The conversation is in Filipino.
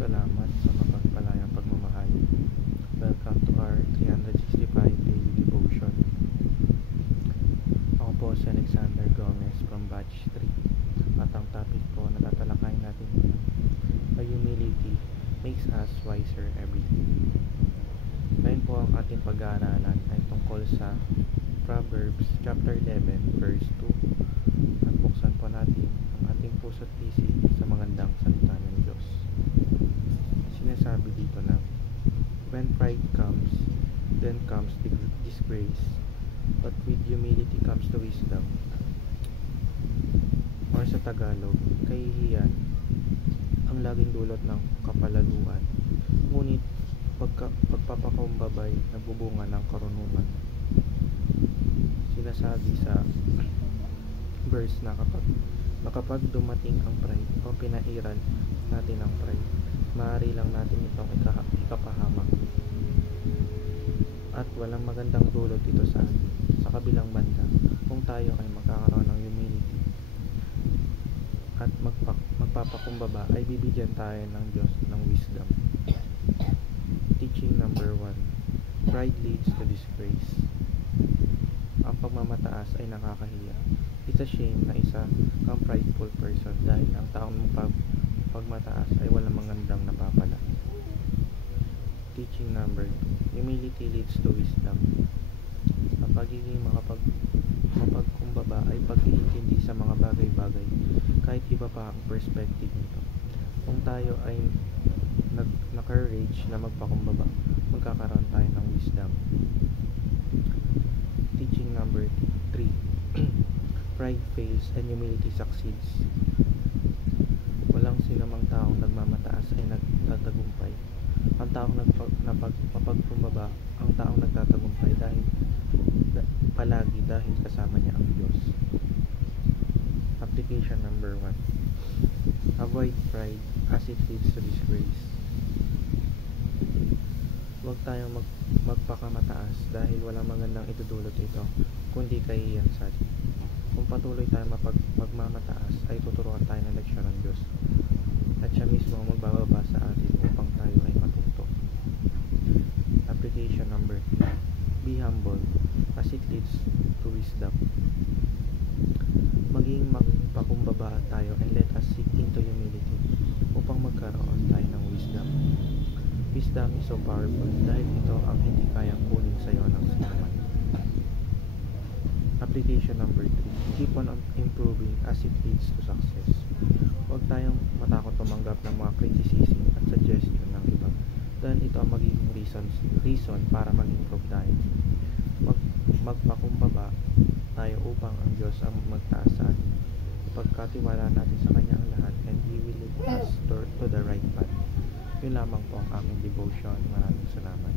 Salamat sa mapagpalayang pagmamahal. Welcome to our 365 Daily Devotion. Ako po si Alexander Gomez from Batch 3. At ang topic po na tatalakayin natin ngayon ay humility makes us wiser every day. Ngayon po ang ating pag-aaralan ay tungkol sa Proverbs chapter 11 verse 2. At buksan po natin ang ating puso't isip sa magandang salita ng Diyos. Sinasabi dito na, when pride comes, then comes disgrace, but with humility comes the wisdom. Or sa Tagalog, kahihiyan ang laging dulot ng kapalaluan, ngunit pagpapakumbabay nagbubunga ng karunungan. Sinasabi sa verse na kapag dumating ang pride o pinairal natin ang pride, maaari lang natin itong ikapahamak at walang magandang dulot ito sa atin. Sa kabilang banda, kung tayo ay magkakaroon ng humility at magpapakumbaba, ay bibigyan tayo ng Diyos ng wisdom. Teaching number 1, pride leads to disgrace. Ang pagmamataas ay nakakahiya. It's a shame na isa kang prideful person dahil ang taong pagmataas ay walang magandang napapala. Teaching number 2, humility leads to wisdom. Ang pagiging mapagkumbaba ay pag-iintindi sa mga bagay-bagay kahit iba pa ang perspective nito. Kung tayo ay naka-courage na magpakumbaba, magkakaroon tayo ng wisdom. Teaching number 3, pride fails and humility succeeds. Walang sinamang taong nagmamataas ay nagtatagumpay. Ang taong mapagkumbaba, ang taong nagtatagumpay palagi dahil kasama niya ang Diyos. Application number 1, avoid pride as it leads to disgrace. Huwag tayong magpakamataas dahil walang magandang itudulot ito, kundi kahihiyan sa atin. Kung patuloy tayong magmamataas, ay tuturuan tayo ng leksyon ng Diyos at siya mismo ang magbababa sa atin upang tayo ay matuto. Application number 2, be humble as it leads to wisdom. Maging magpakumbaba tayo and let us seek into humility upang magkaroon tayo ng wisdom. Wisdom is so powerful dahil ito ang hindi kayang kunin sa iyo ng sinaman. Application number 3, keep on improving as it leads to success. Huwag tayong matakot tumanggap ng mga criticism at suggestion ng iba dahil ito ang magiging reason para mag-improve tayo. Magpakumbaba tayo upang ang Diyos ang magtaas sa atin. Ipagkatiwala natin sa Kanya ang lahat and He will lead us to the right path. Yun lamang po ang aking devotion. Maraming salamat.